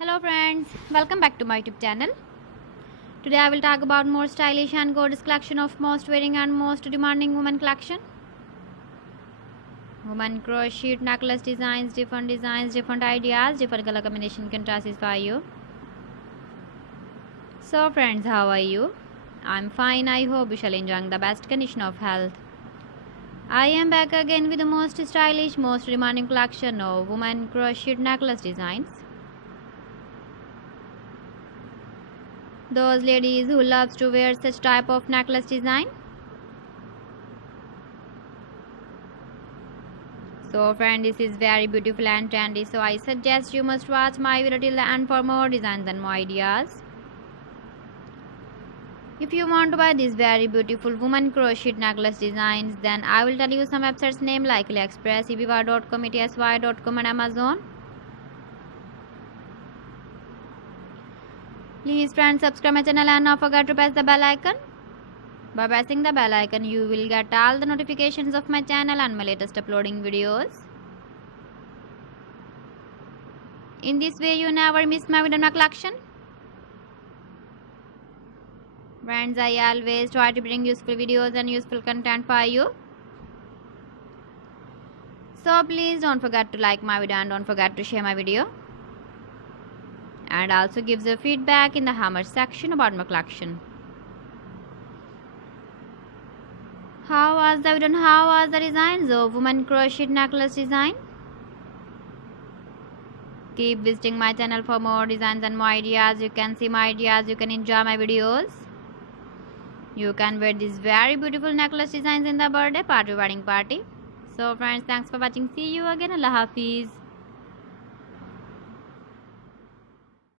Hello friends, welcome back to my YouTube channel. Today I will talk about more stylish and gorgeous collection of most wearing and most demanding women collection. Women crochet necklace designs, different ideas, different color combination can satisfy you. So friends, how are you? I'm fine. I hope you shall enjoy the best condition of health. I am back again with the most stylish, most demanding collection of women crochet necklace designs. Those ladies who loves to wear such type of necklace design. So friend, this is very beautiful and trendy, so I suggest you must watch my video till the end for more designs and more ideas. If you want to buy these very beautiful woman crochet necklace designs, then I will tell you some websites name like AliExpress, ebiva.com, etsy.com and Amazon. Please friends, subscribe my channel and not forget to press the bell icon. By pressing the bell icon, you will get all the notifications of my channel and my latest uploading videos. In this way, you never miss my video collection. Friends, I always try to bring useful videos and useful content for you. So please don't forget to like my video and don't forget to share my video. And also give the feedback in the how much section about my collection. How was the video and how was the designs of woman crochet necklace design? Keep visiting my channel for more designs and more ideas. You can see my ideas, you can enjoy my videos. You can wear these very beautiful necklace designs in the birthday party, wedding party. So friends, thanks for watching. See you again. Allah Hafiz.